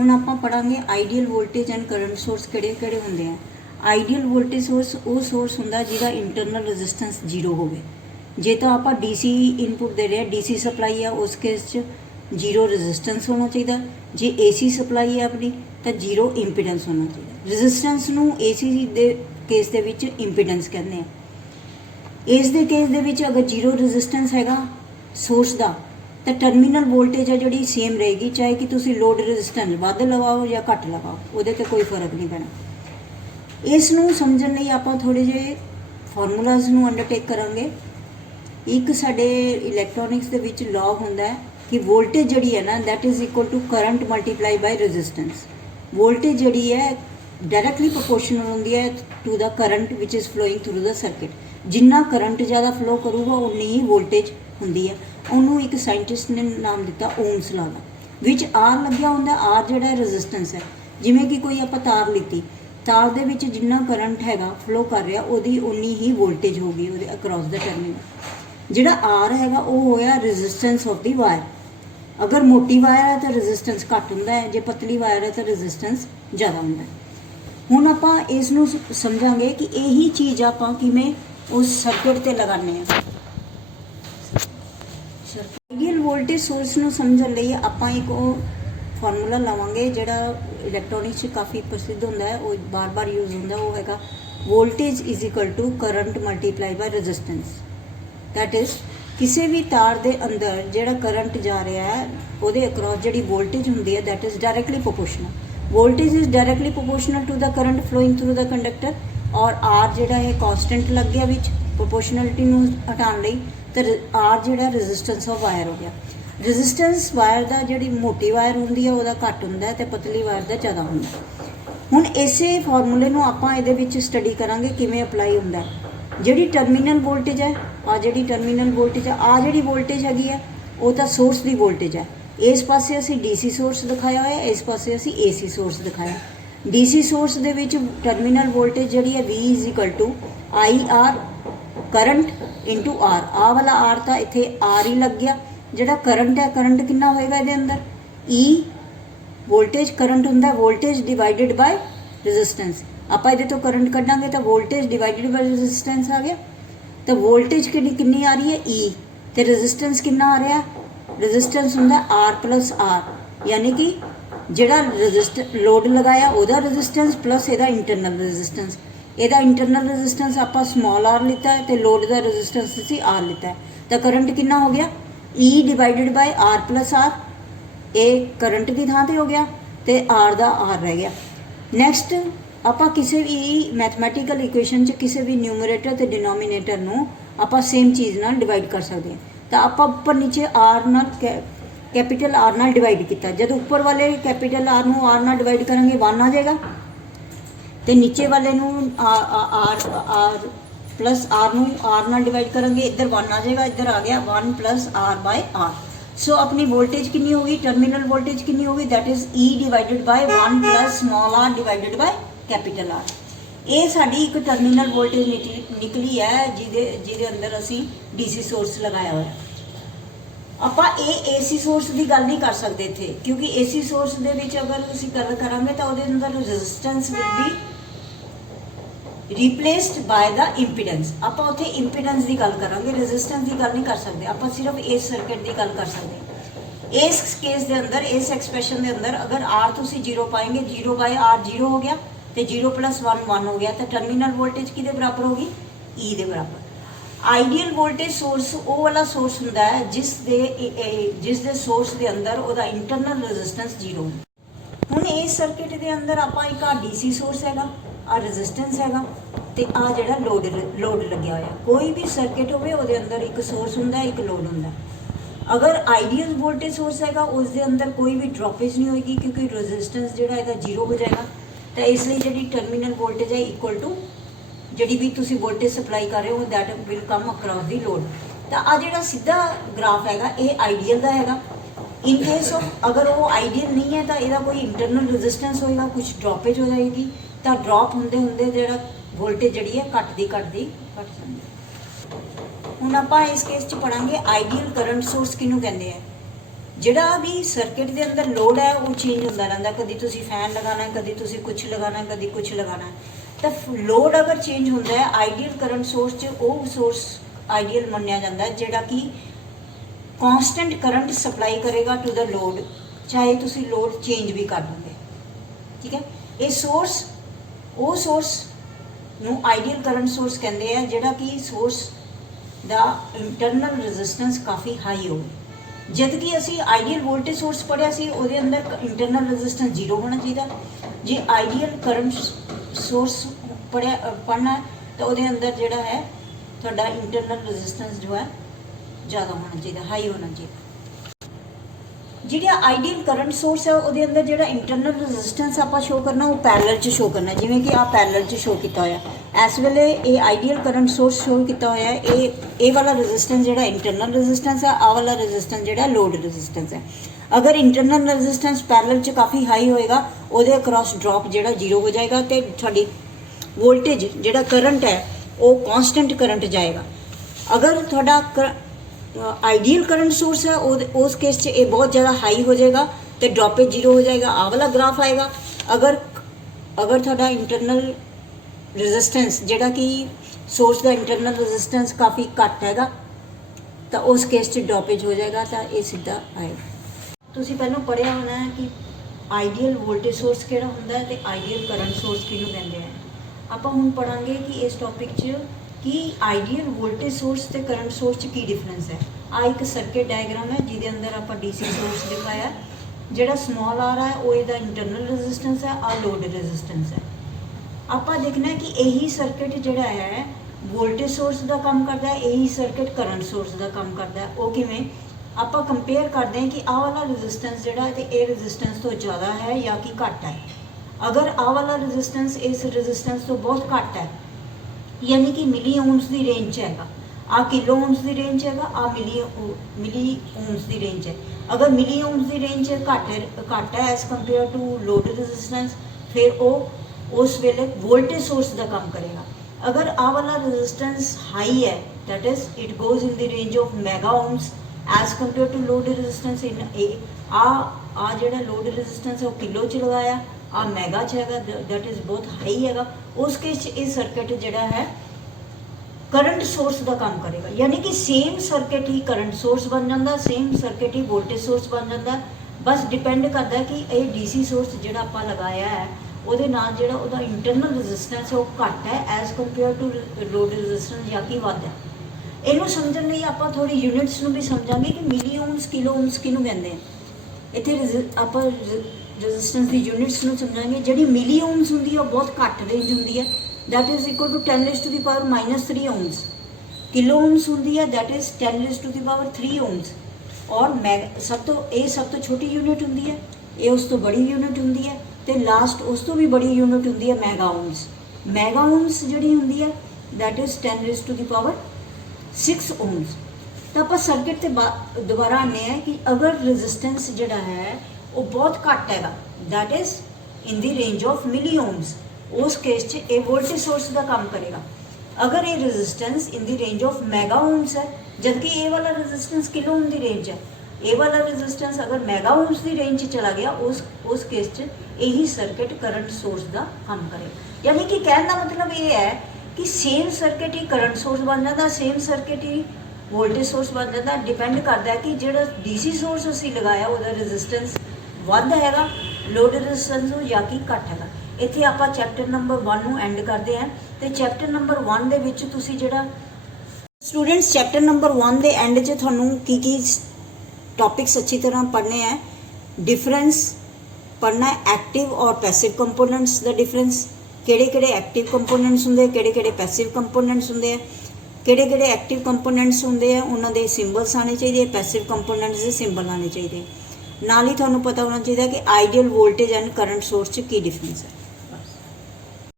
ਹੁਣ ਆਪਾਂ ਪੜਾਂਗੇ ideal voltage and current source ਕਿਹੜੇ ਹੁੰਦੇ ਆ। ਆਈਡੀਅਲ ਵੋਲਟੇਜ ਸੋਰਸ ਉਹ ਸੋਰਸ ਹੁੰਦਾ ਜਿਹਦਾ ਇੰਟਰਨਲ ਰੈਜ਼ਿਸਟੈਂਸ 0 ਹੋਵੇ। ਜੇ ਤਾਂ ਆਪਾਂ ਡੀਸੀ ਇਨਪੁਟ ਦੇ ਰਹੇ ਡੀਸੀ ਸਪਲਾਈ ਆ ਉਸ ਕੇਸ 'ਚ 0 ਰੈਜ਼ਿਸਟੈਂਸ ਹੋਣਾ ਚਾਹੀਦਾ। ਜੇ ਏਸੀ ਸਪਲਾਈ ਹੈ ਆਪਣੀ ਤਾਂ 0 ਇੰਪੀਡੈਂਸ ਹੋਣਾ ਚਾਹੀਦਾ। ਰੈਜ਼ਿਸਟੈਂਸ ਨੂੰ ਏਸੀ ਦੇ ਕੇਸ ਦੇ ਵਿੱਚ ਇੰਪੀਡੈਂਸ ਕਹਿੰਦੇ ਆ। ਇਸ ਦੇ ਕੇਸ ਦੇ ਵਿੱਚ ਅਗਰ 0 ਰੈਜ਼ਿਸਟੈਂਸ ਹੈਗਾ ਸੋਰਸ ਦਾ ਤਾਂ ਟਰਮੀਨਲ ਵੋਲਟੇਜ ਹੈ ਜਿਹੜੀ ਸੇਮ ਰਹੇਗੀ, ਚਾਹੇ ਕਿ ਤੁਸੀਂ ਲੋਡ ਰੈਜ਼ਿਸਟੈਂਸ ਵੱਧ ਲਗਾਓ ਜਾਂ ਘੱਟ ਲਗਾਓ, ਉਹਦੇ 'ਤੇ ਕੋਈ ਫਰਕ ਨਹੀਂ ਪੈਣਾ। ਇਸ ਨੂੰ ਸਮਝਣ ਲਈ ਆਪਾਂ ਥੋੜ੍ਹੇ ਜਿਹੇ ਫਾਰਮੂਲਾਜ਼ ਨੂੰ ਅੰਡਰਟੇਕ ਕਰਾਂਗੇ। ਇੱਕ ਸਾਡੇ ਇਲੈਕਟ੍ਰੋਨਿਕਸ ਦੇ ਵਿੱਚ ਲਾਅ ਹੁੰਦਾ ਹੈ ਕਿ ਵੋਲਟੇਜ ਜਿਹੜੀ ਹੈ ਨਾ that is equal to current multiply by resistance. Voltage ਜਿਹੜੀ ਹੈ ਡਾਇਰੈਕਟਲੀ ਪ੍ਰੋਪੋਰਸ਼ਨਲ ਹੁੰਦੀ ਹੈ to the current which is flowing through the circuit. ਜਿੰਨਾ ਕਰੰਟ ਜ਼ਿਆਦਾ ਫਲੋ ਕਰੂਗਾ ਉਨੀ ਹੀ ਵੋਲਟੇਜ ਹੁੰਦੀ ਹੈ। ਉਹਨੂੰ ਇੱਕ ਸਾਇੰਟਿਸਟ ਨੇ ਨਾਮ ਦਿੱਤਾ ਓਮਸ ਲਾ ਦਾ। ਵਿੱਚ ਆਰ ਲੱਗਿਆ ਹੁੰਦਾ। ਆਰ ਜਿਹੜਾ ਰੈਜ਼ਿਸਟੈਂਸ ਹੈ, ਜਿਵੇਂ ਕਿ ਕੋਈ ਆਪਾਂ ਤਾਰ ਲਿੱਤੀ, ਤਾਰ ਦੇ ਵਿੱਚ ਜਿੰਨਾ ਕਰੰਟ ਹੈਗਾ ਫਲੋ ਕਰ ਰਿਹਾ ਉਹਦੀ ਉਨੀ ਹੀ ਵੋਲਟੇਜ ਹੋਊਗੀ ਉਹਦੇ ਅਕਰੋਸ ਦਾ ਟਰਮੀਨਲ। ਜਿਹੜਾ ਆਰ ਹੈਗਾ ਉਹ ਹੋਇਆ ਰੈਜ਼ਿਸਟੈਂਸ ਆਫ ਦੀ ਵਾਇਰ। ਅਗਰ ਮੋਟੀ ਵਾਇਰ ਹੈ ਤਾਂ ਰੈਜ਼ਿਸਟੈਂਸ ਘੱਟ ਹੁੰਦਾ ਹੈ, ਜੇ ਪਤਲੀ ਵਾਇਰ ਹੈ ਤਾਂ ਰੈਜ਼ਿਸਟੈਂਸ ਜ਼ਿਆਦਾ ਹੁੰਦਾ ਹੈ। ਹੁਣ ਆਪਾਂ ਇਸ ਨੂੰ ਸਮਝਾਂਗੇ ਕਿ ਇਹੀ ਚੀਜ਼ ਆਪਾਂ ਕਿਵੇਂ ਉਸ ਸਰਕਟ 'ਤੇ ਲਗਾਉਂਦੇ ਹਾਂ। ਆਈਡੀਅਲ ਵੋਲਟੇਜ ਸੋਰਸ ਨੂੰ ਸਮਝਣ ਲਈ ਆਪਾਂ ਇੱਕ ਉਹ ਫਾਰਮੂਲਾ ਲਵਾਂਗੇ ਜਿਹੜਾ ਇਲੈਕਟ੍ਰੋਨਿਕਸ 'ਚ ਕਾਫੀ ਪ੍ਰਸਿੱਧ ਹੁੰਦਾ ਹੈ, ਉਹ ਬਾਰ-ਬਾਰ ਯੂਜ਼ ਹੁੰਦਾ। ਉਹ ਹੈਗਾ voltage is equal to current multiply by resistance. That is ਕਿਸੇ ਵੀ ਤਾਰ ਦੇ ਅੰਦਰ ਜਿਹੜਾ ਕਰੰਟ ਜਾ ਰਿਹਾ ਹੈ ਉਹਦੇ ਅਕਰੋਸ ਜਿਹੜੀ ਵੋਲਟੇਜ ਹੁੰਦੀ ਹੈ that is directly proportional. Voltage is directly proportional to the current flowing through the conductor. ਔਰ ਆਰ ਜਿਹੜਾ ਇਹ ਕਾਂਸਟੈਂਟ ਲੱਗ ਗਿਆ ਵਿੱਚ ਪ੍ਰੋਪੋਰਸ਼ਨਲਿਟੀ ਨੂੰ ਹਟਾਉਣ ਲਈ, ਤਾਂ ਆਰ ਜਿਹੜਾ ਰੈਜ਼ਿਸਟੈਂਸ ਆਫ ਵਾਇਰ ਹੋ ਗਿਆ। ਰੈਜ਼ਿਸਟੈਂਸ ਵਾਇਰ ਦਾ ਜਿਹੜੀ ਮੋਟੀ ਵਾਇਰ ਹੁੰਦੀ ਹੈ ਉਹਦਾ ਘੱਟ ਹੁੰਦਾ ਅਤੇ ਪਤਲੀ ਵਾਇਰ ਦਾ ਜ਼ਿਆਦਾ ਹੁੰਦਾ। ਹੁਣ ਇਸੇ ਫਾਰਮੂਲੇ ਨੂੰ ਆਪਾਂ ਇਹਦੇ ਵਿੱਚ ਸਟੱਡੀ ਕਰਾਂਗੇ ਕਿਵੇਂ ਅਪਲਾਈ ਹੁੰਦਾ। ਜਿਹੜੀ ਟਰਮੀਨਲ ਵੋਲਟੇਜ ਹੈ, ਆ ਜਿਹੜੀ ਟਰਮੀਨਲ ਵੋਲਟੇਜ ਆ ਜਿਹੜੀ ਵੋਲਟੇਜ ਹੈਗੀ ਹੈ ਉਹ ਤਾਂ ਸੋਰਸ ਦੀ ਵੋਲਟੇਜ ਹੈ। ਇਸ ਪਾਸੇ ਅਸੀਂ ਡੀਸੀ ਸੋਰਸ ਦਿਖਾਇਆ ਹੋਇਆ, ਇਸ ਪਾਸੇ ਅਸੀਂ ਏਸੀ ਸੋਰਸ ਦਿਖਾਇਆ। ਡੀਸੀ ਸੋਰਸ ਦੇ ਵਿੱਚ ਟਰਮੀਨਲ ਵੋਲਟੇਜ ਜਿਹੜੀ ਹੈ V is equal to IR current into R। ਆਹ ਵਾਲਾ R ਤਾਂ ਇੱਥੇ R ਹੀ ਲੱਗ ਗਿਆ। ਜਿਹੜਾ ਕਰੰਟ ਹੈ, ਕਰੰਟ ਕਿੰਨਾ ਹੋਏਗਾ ਇਹਦੇ ਅੰਦਰ E ਵੋਲਟੇਜ ਕਰੰਟ ਹੁੰਦਾ, ਵੋਲਟੇਜ ਡਿਵਾਈਡਡ ਬਾय ਰੈਜ਼ਿਸਟੈਂਸ। ਆਪਾਂ ਇਹਦੇ ਤੋਂ ਕਰੰਟ ਕੱਢਾਂਗੇ ਤਾਂ ਵੋਲਟੇਜ ਡਿਵਾਈਡਡ ਬਾय ਰੈਜ਼ਿਸਟੈਂਸ ਆ ਗਿਆ। ਤਾਂ ਵੋਲਟੇਜ ਕਿੰਨੀ ਆ ਰਹੀ ਹੈ E, ਤੇ ਰੈਜ਼ਿਸਟੈਂਸ ਕਿੰਨਾ ਆ ਰਿਹਾ, ਰੈਜ਼ਿਸਟੈਂਸ ਹੁੰਦਾ R ਪਲਸ R, ਯਾਨੀ ਕਿ ਜਿਹੜਾ ਲੋਡ ਲਗਾਇਆ ਉਹਦਾ ਰੈਜ਼ਿਸਟੈਂਸ ਪਲਸ ਇਹਦਾ ਇੰਟਰਨਲ ਰੈਜ਼ਿਸਟੈਂਸ। ਇਹਦਾ ਇੰਟਰਨਲ ਰੈਜ਼ਿਸਟੈਂਸ ਆਪਾਂ ਸਮਾਲ r ਲਿੱਤਾ ਹੈ ਤੇ ਲੋਡ ਦਾ ਰੈਜ਼ਿਸਟੈਂਸ ਅਸੀਂ r ਲਿੱਤਾ ਹੈ। ਤਾਂ ਕਰੰਟ ਕਿੰਨਾ ਹੋ ਗਿਆ E divided by R plus R। ਇਹ ਕਰੰਟ ਦੀ ਥਾਂ 'ਤੇ ਹੋ ਗਿਆ ਤੇ R ਦਾ R ਰਹਿ ਗਿਆ। ਨੈਕਸਟ ਆਪਾਂ ਕਿਸੇ ਵੀ ਮੈਥਮੈਟੀਕਲ ਇਕੁਏਸ਼ਨ 'ਚ ਕਿਸੇ ਵੀ ਨਿਊਮਰੇਟਰ ਤੇ ਡਿਨੋਮੀਨੇਟਰ ਨੂੰ ਆਪਾਂ ਸੇਮ ਚੀਜ਼ ਨਾਲ ਡਿਵਾਈਡ ਕਰ ਸਕਦੇ ਹਾਂ। ਤਾਂ ਆਪਾਂ ਉੱਪਰ ਨੀਚੇ R ਨਾਲ ਕੈਪੀਟਲ R ਨਾਲ ਡਿਵਾਈਡ ਕੀਤਾ। ਜਦ ਉੱਪਰ ਵਾਲੇ ਕੈਪੀਟਲ R ਨੂੰ R ਨਾਲ ਡਿਵਾਈਡ ਕਰਾਂਗੇ 1 ਆ ਜਾਏਗਾ, ਤੇ ਨੀਚੇ ਵਾਲੇ ਨੂੰ R ਪਲਸ R ਨੂੰ R ਨਾਲ ਡਿਵਾਈਡ ਕਰਾਂਗੇ, ਇੱਧਰ 1 ਆ ਜਾਏਗਾ, ਇੱਧਰ ਆ ਗਿਆ 1 plus R by R। So ਆਪਣੀ ਵੋਲਟੇਜ ਕਿੰਨੀ ਹੋਗੀ, ਟਰਮੀਨਲ ਵੋਲਟੇਜ ਕਿੰਨੀ ਹੋਗੀ, that is E divided by 1 plus small r divided by capital R। ਇਹ ਸਾਡੀ ਇੱਕ ਟਰਮੀਨਲ ਵੋਲਟੇਜ ਨਿਕਲੀ ਹੈ ਜਿਹਦੇ ਅੰਦਰ ਅਸੀਂ DC ਸੋਰਸ ਲਗਾਇਆ ਹੋਇਆ। ਆਪਾਂ ਇਹ ਏਸੀ ਸੋਰਸ ਦੀ ਗੱਲ ਨਹੀਂ ਕਰ ਸਕਦੇ ਇੱਥੇ, ਕਿਉਂਕਿ ਏਸੀ ਸੋਰਸ ਦੇ ਵਿੱਚ ਅਗਰ ਅਸੀਂ ਗੱਲ ਕਰਾਂਗੇ ਤਾਂ ਉਹਦੇ ਅੰਦਰ ਰੈਜ਼ਿਸਟੈਂਸ ਵਿਲ ਬੀ ਰੀਪਲੇਸਡ ਬਾय ਦਾ ਇੰਪੀਡੈਂਸ। ਆਪਾਂ ਉੱਥੇ ਇੰਪੀਡੈਂਸ ਦੀ ਗੱਲ ਕਰਾਂਗੇ, ਰੈਜ਼ਿਸਟੈਂਸ ਦੀ ਗੱਲ ਨਹੀਂ ਕਰ ਸਕਦੇ। ਆਪਾਂ ਸਿਰਫ ਇਸ ਸਰਕਟ ਦੀ ਗੱਲ ਕਰ ਸਕਦੇ ਹਾਂ। ਇਸ ਕੇਸ ਦੇ ਅੰਦਰ, ਇਸ ਐਕਸਪ੍ਰੈਸ਼ਨ ਦੇ ਅੰਦਰ ਅਗਰ R ਤੁਸੀਂ 0 ਪਾएंगे, 0 ਬਾਈ R 0 ਹੋ ਗਿਆ ਤੇ 0 ਪਲਸ 1 1 ਹੋ ਗਿਆ, ਤਾਂ ਟਰਮੀਨਲ ਵੋਲਟੇਜ ਕਿਹਦੇ ਬਰਾਬਰ ਹੋਗੀ, E ਦੇ ਬਰਾਬਰ। ਆਈਡੀਅਲ ਵੋਲਟੇਜ ਸੋਰਸ ਉਹ ਵਾਲਾ ਸੋਰਸ ਹੁੰਦਾ ਹੈ ਜਿਸ ਦੇ ਸੋਰਸ ਦੇ ਅੰਦਰ ਉਹਦਾ ਇੰਟਰਨਲ ਰੈਜ਼ਿਸਟੈਂਸ 0 ਹੁੰਦਾ। ਹੁਣ ਇਸ ਸਰਕਟ ਦੇ ਅੰਦਰ ਆਪਾਂ ਇੱਕ DC ਸੋਰਸ ਹੈਗਾ, ਰੈਜ਼ਿਸਟੈਂਸ ਹੈਗਾ, ਤੇ ਜਿਹੜਾ ਲੋਡ ਲੱਗਿਆ ਹੋਇਆ। ਕੋਈ ਵੀ ਸਰਕਟ ਹੋਵੇ ਉਹਦੇ ਅੰਦਰ ਇੱਕ ਸੋਰਸ ਹੁੰਦਾ, ਇੱਕ ਲੋਡ ਹੁੰਦਾ। ਅਗਰ ਆਈਡੀਅਲ ਵੋਲਟੇਜ ਸੋਰਸ ਹੈਗਾ ਉਸ ਦੇ ਅੰਦਰ ਕੋਈ ਵੀ ਡ੍ਰੌਪੇਜ ਨਹੀਂ ਹੋਏਗੀ, ਕਿਉਂਕਿ ਰੈਜ਼ਿਸਟੈਂਸ ਜਿਹੜਾ ਇਹਦਾ 0 ਹੋ ਜਾਏਗਾ। ਤਾਂ ਇਸ ਲਈ ਜਿਹੜੀ ਟਰਮੀਨਲ ਵੋਲਟੇਜ ਹੈ ਇਕੁਅਲ ਟੂ ਜਿਹੜੀ ਵੀ ਤੁਸੀਂ ਵੋਲਟੇਜ ਸਪਲਾਈ ਕਰ ਰਹੇ ਹੋ that will come across the load. ਤਾਂ ਜਿਹੜਾ ਸਿੱਧਾ ਗ੍ਰਾਫ ਹੈਗਾ ਇਹ ਆਈਡੀਅਲ ਦਾ ਹੈਗਾ। ਇਨ ਕੇਸ ਆਫ ਅਗਰ ਉਹ ਆਈਡੀਅਲ ਨਹੀਂ ਹੈ ਤਾਂ ਇਹਦਾ ਕੋਈ ਇੰਟਰਨਲ ਰੈਜ਼ਿਸਟੈਂਸ ਹੋਏਗਾ, ਕੁਝ ਡ੍ਰੌਪੇਜ ਹੋ ਜਾਏਗੀ। ਤਾਂ ਡ੍ਰੌਪ ਹੁੰਦੇ ਜਿਹੜਾ ਵੋਲਟੇਜ ਜਿਹੜੀ ਹੈ ਘੱਟ ਜਾਂਦੀ। ਹੁਣ ਆਪਾਂ ਇਸ ਕੇਸ 'ਚ ਪੜਾਂਗੇ ਆਈਡੀਅਲ ਕਰੰਟ ਸੋਰਸ ਕਿਹਨੂੰ ਕਹਿੰਦੇ ਆ। ਜਿਹੜਾ ਵੀ ਸਰਕਟ ਦੇ ਅੰਦਰ ਲੋਡ ਹੈ ਉਹ ਚੇਂਜ ਹੁੰਦਾ ਰਹਿੰਦਾ, ਕਦੀ ਤੁਸੀਂ ਫੈਨ ਲਗਾਉਣਾ ਹੈ, ਕਦੀ ਤੁਸੀਂ ਕੁਝ ਲਗਾਉਣਾ ਹੈ, ਕਦੀ ਕੁਝ ਲਗਾਉਣਾ ਹੈ। ਤਾਂ ਲੋਡ ਅਗਰ ਚੇਂਜ ਹੁੰਦਾ ਹੈ, ਆਈਡੀਅਲ ਕਰੰਟ ਸੋਰਸ 'ਚ ਉਹ ਸੋਰਸ ਆਈਡੀਅਲ ਮੰਨਿਆ ਜਾਂਦਾ ਹੈ ਜਿਹੜਾ ਕਿ ਕਾਂਸਟੈਂਟ ਕਰੰਟ ਸਪਲਾਈ ਕਰੇਗਾ ਟੂ ਦ ਲੋਡ, ਚਾਹੇ ਤੁਸੀਂ ਲੋਡ ਚੇਂਜ ਵੀ ਕਰ ਦੋਗੇ। ਠੀਕ ਹੈ, ਇਹ ਸੋਰਸ ਉਹ ਸੋਰਸ ਨੂੰ ਆਈਡੀਅਲ ਕਰੰਟ ਸੋਰਸ ਕਹਿੰਦੇ ਆ ਜਿਹੜਾ ਕਿ ਸੋਰਸ ਦਾ ਇੰਟਰਨਲ ਰੈਜ਼ਿਸਟੈਂਸ ਕਾਫੀ ਹਾਈ ਹੋਵੇ। जब कि असी आइडियल वोल्टेज सोर्स पढ़िया सी उहदे अंदर इंटरनल रेजिस्टेंस 0 होना चाहिए। जे आइडियल करंट सोर्स पढ़ना तो उहदे अंदर जिहड़ा है तुहाडा इंटरनल रेजिस्टेंस जो है ज़्यादा होना चाहिए, हाई होना चाहिए। जिहड़ा आइडियल करंट सोर्स है उहदे अंदर जिहड़ा इंटरनल रेजिस्टेंस आपां शो करना वो पैरेलल च शो करना, जिवें कि आ पैरेलल च शो किया होया। इस वेले ये आइडियल करंट सोर्स शो किया होया है, ये वाला रेजिस्टेंस जिहड़ा इंटरनल रेजिस्टेंस है, आ वाला रेजिस्टेंस जिहड़ा लोड रेजिस्टेंस है। अगर इंटरनल रेजिस्टेंस पैरेलल च काफ़ी हाई होएगा उहदे अक्रॉस ड्रॉप जिहड़ा 0 हो जाएगा तो तुहाडी वोल्टेज जिहड़ा करंट है वो कांस्टेंट करंट जाएगा। अगर तुहाडा आइडियल करंट सोर्स है उस केस च ये बहुत ज़्यादा हाई हो जाएगा तो ड्रॉपेज 0 हो जाएगा, आ वाला ग्राफ आएगा। अगर थोड़ा इंटरनल रेजिस्टेंस जिहड़ा कि सोर्स का इंटरनल रेजिस्टेंस काफ़ी घट हैगा तो उस केस च ड्रॉपेज हो जाएगा तो ये सीधा आएगा। तुसीं पहलों पढ़िया होना है कि आइडियल वोल्टेज सोर्स किहड़ा हुंदा है ते आइडियल करंट सोर्स किहनूं कहंदे आ। आपां हुण पढ़ांगे कि इस टॉपिक च कि आइडियल वोल्टेज सोर्स ते करंट सोर्स च की डिफरेंस है। आ एक सर्किट डायग्राम है जिहदे अंदर आपां डीसी सोर्स दिखाया, जिहड़ा स्मॉल आ रहा है वो इहदा इंटरनल रेजिस्टेंस है, आ लोड रेजिस्टेंस है। आपां देखना है कि यही सर्किट जिहड़ा है वोल्टेज सोर्स का काम करता है, यही सर्किट करंट सोर्स का काम करता है। वो किवें आपां कंपेयर करते हैं कि आ वाला रेजिस्टेंस जिहड़ा है ते रेजिस्टेंस तो ज़्यादा है या कि घट है। अगर आ वाला रेजिस्टेंस इस रेजिस्टेंस तो बहुत घट है, यानी कि मिली ओम्स की रेंज हैगा, आ किलो ओम्स की रेंज हैगा, आ मिली ओम्स की रेंज है। अगर मिली ओम्स की रेंज घट है as compare to load resistance, फिर वो उस वेले वोल्टेज सोर्स का काम करेगा। अगर आ वाला रेजिस्टेंस हाई है that is it goes in the range of mega ohms as compare to load resistance in आ जिहड़ा लोड रेजिस्टेंस है वो किलो च लगाया, आ मैगा च हैगा दैट इज बहुत हाई हैगा। उस केस ये सर्किट जिहड़ा है करंट सोर्स का काम करेगा, यानी कि सेम सर्किट ही करंट सोर्स बन जाता, सेम सर्किट ही वोल्टेज सोर्स बन जाता। बस डिपेंड करता है कि ये डीसी सोर्स जिहड़ा आपां लगाया है ਉਹਦੇ ਨਾਲ ਜਿਹੜਾ ਉਹਦਾ ਇੰਟਰਨਲ ਰੈਜ਼ਿਸਟੈਂਸ ਉਹ ਘੱਟ ਹੈ as compared to load resistance ਜਾਂ ਕਿ ਵੱਧ ਹੈ। ਇਹਨੂੰ ਸਮਝਣ ਲਈ ਆਪਾਂ ਥੋੜੀ ਯੂਨਿਟਸ ਨੂੰ ਵੀ ਸਮਝਾਂਗੇ ਕਿ ਮਿਲੀ ਓਮਸ ਕਿਲੋ ਓਮਸ ਕਿਹਨੂੰ ਕਹਿੰਦੇ ਆ। ਇੱਥੇ ਆਪਾਂ ਰੈਜ਼ਿਸਟੈਂਸ ਦੀ ਯੂਨਿਟਸ ਨੂੰ ਸਮਝਾਂਗੇ। ਜਿਹੜੀ ਮਿਲੀ ਓਮਸ ਹੁੰਦੀ ਹੈ ਉਹ ਬਹੁਤ ਘੱਟ ਰੇਂਜ ਹੁੰਦੀ ਹੈ, that is equal to 10⁻³ ohms. Kilo ohms होंगी है दैट इज 10⁻³ ओम्स। और सब तो छोटी यूनिट होंगी है, ये उस तो बड़ी यूनिट होंगी है, तो लास्ट उस तो भी बड़ी यूनिट होंगी है मैगा ओम्स। मैगा ओम्स जी होंगी है दैट इज 10⁻⁶ ओम्स। तो आप सर्किट से दोबारा आने हैं कि अगर रजिस्टेंस जोड़ा है वो बहुत घट है that is in the range of milli ohms, उस केस च ये वोल्टेज सोर्स का काम करेगा। अगर ये resistance in the range of mega ohms है जबकि ये वाला रेजिस्टेंस किलो ओम की रेंज है, ये वाला रेजिस्टेंस अगर मैगा ओम्स की रेंज चला गया उस केस च यही सर्किट करंट सोर्स का काम करेगा। यानी कि कहने का मतलब ये है कि सेम सर्किट ही करंट सोर्स बन जाता, सेम सर्किट ही वोल्टेज सोर्स बन जाता। डिपेंड करता है कि जो डीसी सोर्स असी लगाया वह रेजिस्टेंस वध हैगा लोड रेजिस्टेंस हो या कि घट हैगा। इत्थे आपां चैप्टर नंबर 1 नूं एंड करते हैं। तो चैप्टर नंबर 1 दे विच तुसीं जिहड़ा students chapter number 1 they and च तुहानूं की टॉपिक्स अच्छी तरह पढ़ने हैं। डिफरेंस पढ़ना है, एक्टिव और पैसिव कंपोनेंट्स का डिफरेंस, किहड़े एक्टिव कंपोनेंट्स होंदे, किहड़े पैसिव कंपोनेंट्स होंदे, किहड़े एक्टिव कंपोनेंट्स होंदे हैं उन्हां दे सिंबल्स आने चाहिए, पैसिव कंपोनेंट्स के सिंबल आने चाहिए। नाल ही तुहानूं पता होना चाहिए कि ideal voltage and current source च की डिफरेंस है।